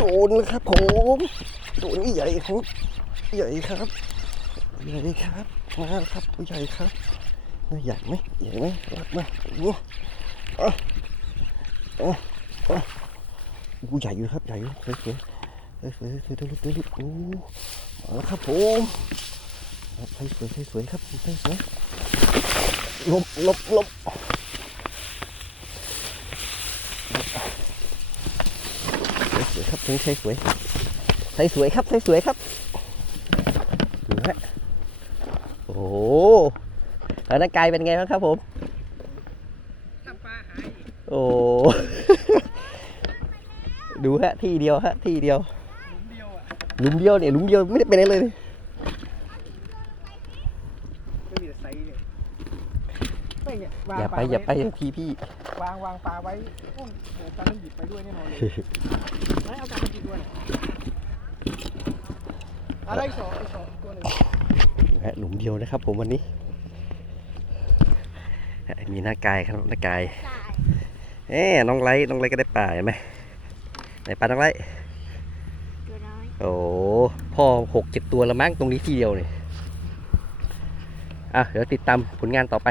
โดนนะครับผมโดนใหญ่ครับใหญ่ครับใหญ่ครับมาครับตัวใหญ่ครับน่าใหญ่ไหมใหญ่ไหมรักไหมโอ้โอ้โอ้กูใหญ่อยู่ครับใหญ่อยู่เคยเคยเคยเคยเคยเดือดเดือดโอ้มาครับผมสวยสวยสวยครับสวยสวยลบลบลบ ครับใช้ใช้สวยใช้สวยครับใช้สวยครับดูฮะโอ้โหแล้วนักกายเป็นไงบ้างครับผมทำปลาหายอีกโอ้ดูฮะที่เดียวฮะที่เดียวหลุมเดียวอะหลุมเดียวเนี่ยหลุมเดียวไม่ได้เป็นอะไรเลยไม่มีแต่ไซส์เนี่ยไม่เนี่ยวางอย่าปไปลาอย่าไปว้พี่พี่ วางวางปลาไว้โอ้ยเดี๋ยวตอนนั้นหยิบไปด้วยแน่นอนเลยไม่เอากลับมากินด้วยนะอะไรสองไอ้สองตัวหนึ่งดูฮะหลุมเดียวนะครับ ผมวันนี้ มีหน้ากายครับหน้ากายเอ๊น้องไลท์น้องไลท์ก็ได้ป่าเห็นไหมไหนปลาน้องไลท์ตัวน้อยโอ้พ่อหกเจ็ดตัวละมั้งตรงนี้ที่เดียวเนี่ยอะเดี๋ยวติดตามผลงานต่อไป